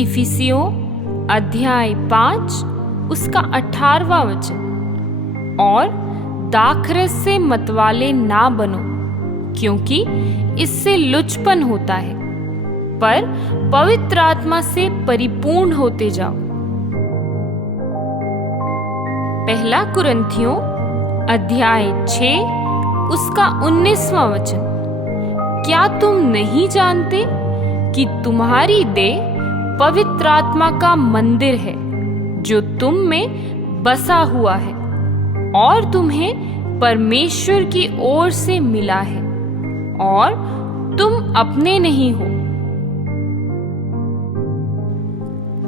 इफिसियों अध्याय 5 उसका 18वां वचन। और दाखरस से मतवाले ना बनो, क्योंकि इससे लुचपन होता है, पर पवित्र आत्मा से परिपूर्ण होते जाओ। पहला कुरिन्थियों अध्याय 6 उसका 19वां वचन। क्या तुम नहीं जानते कि तुम्हारी देह पवित्र आत्मा का मंदिर है, जो तुम में बसा हुआ है और तुम्हें परमेश्वर की ओर से मिला है, और तुम अपने नहीं हो।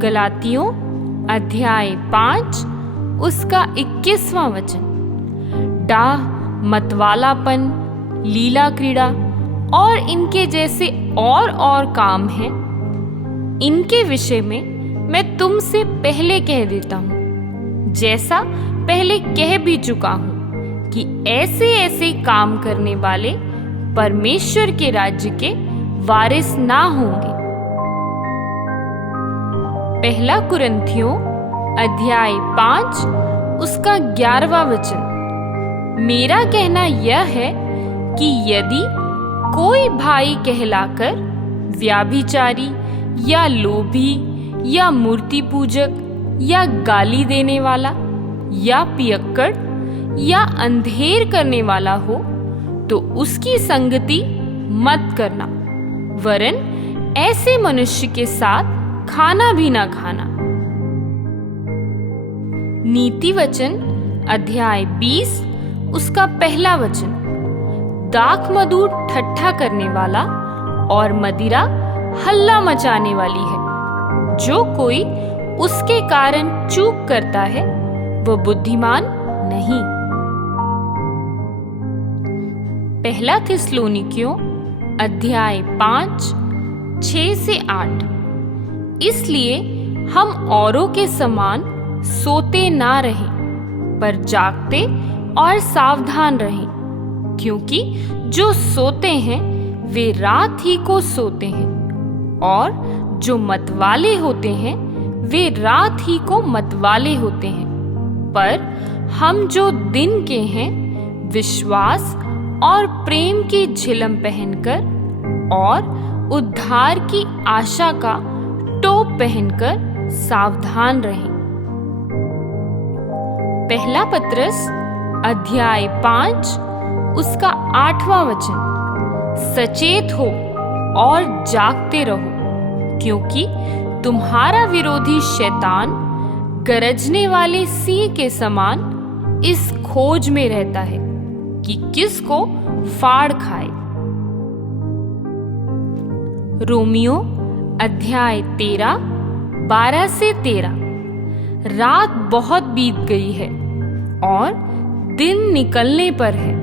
गलातियों अध्याय 5 उसका 21वां वचन। डाह, मतवालापन, लीला क्रीड़ा और इनके जैसे और काम हैं, इनके विषय में मैं तुमसे पहले कह देता हूँ, जैसा पहले कह भी चुका हूँ, कि ऐसे काम करने वाले परमेश्वर के राज्य के वारिस ना होंगे। पहला कुरिन्थियों अध्याय 5 उसका 11वां वचन। मेरा कहना यह है कि यदि कोई भाई कहलाकर व्याभिचारी या लोभी या मूर्ति पूजक या गाली देने वाला या पियक्कड़ या अंधेर करने वाला हो, तो उसकी संगति मत करना, वरन ऐसे मनुष्य के साथ खाना भी ना खाना। नीति वचन अध्याय 20 उसका पहला वचन। दाख मधु ठट्ठा करने वाला और मदिरा हल्ला मचाने वाली है। जो कोई उसके कारण चूक करता है, वह बुद्धिमान नहीं। पहला थिस्सलुनीकियों अध्याय 5 6 से 8। इसलिए हम औरों के समान सोते ना रहें, पर जागते और सावधान रहें, क्योंकि जो सोते हैं वे रात ही को सोते हैं, और जो मतवाले होते हैं वे रात ही को मतवाले होते हैं। पर हम जो दिन के हैं, विश्वास और प्रेम की झिलम पहनकर और उद्धार की आशा का टोप पहनकर सावधान रहें। पहला पत्रस अध्याय 5 उसका 8वां वचन। सचेत हो और जागते रहो, क्योंकि तुम्हारा विरोधी शैतान गरजने वाले सिंह के समान इस खोज में रहता है कि किसको फाड़ खाए। रोमियो अध्याय 13 12 से 13। रात बहुत बीत गई है और दिन निकलने पर है,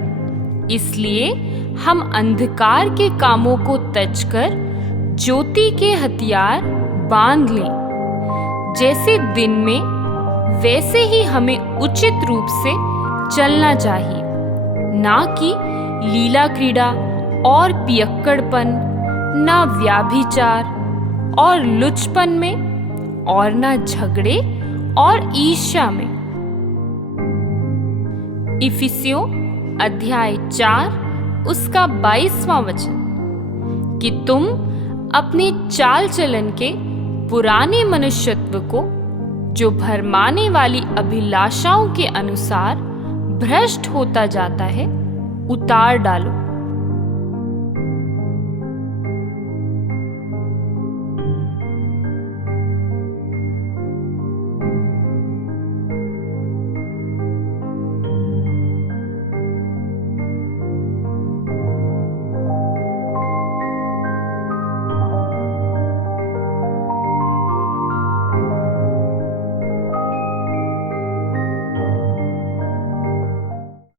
इसलिए हम अंधकार के कामों को त्यजकर ज्योति के हथियार बांध लें। जैसे दिन में, वैसे ही हमें उचित रूप से चलना चाहिए, ना कि लीला क्रीड़ा और पियक्कड़पन, ना व्याभिचार और लुचपन में, और ना झगड़े और ईर्ष्या में। इफिसियों अध्याय 4 उसका 22वां वचन। कि तुम अपने चाल चलन के पुराने मनुष्यत्व को, जो भरमाने वाली अभिलाषाओं के अनुसार भ्रष्ट होता जाता है, उतार डालो,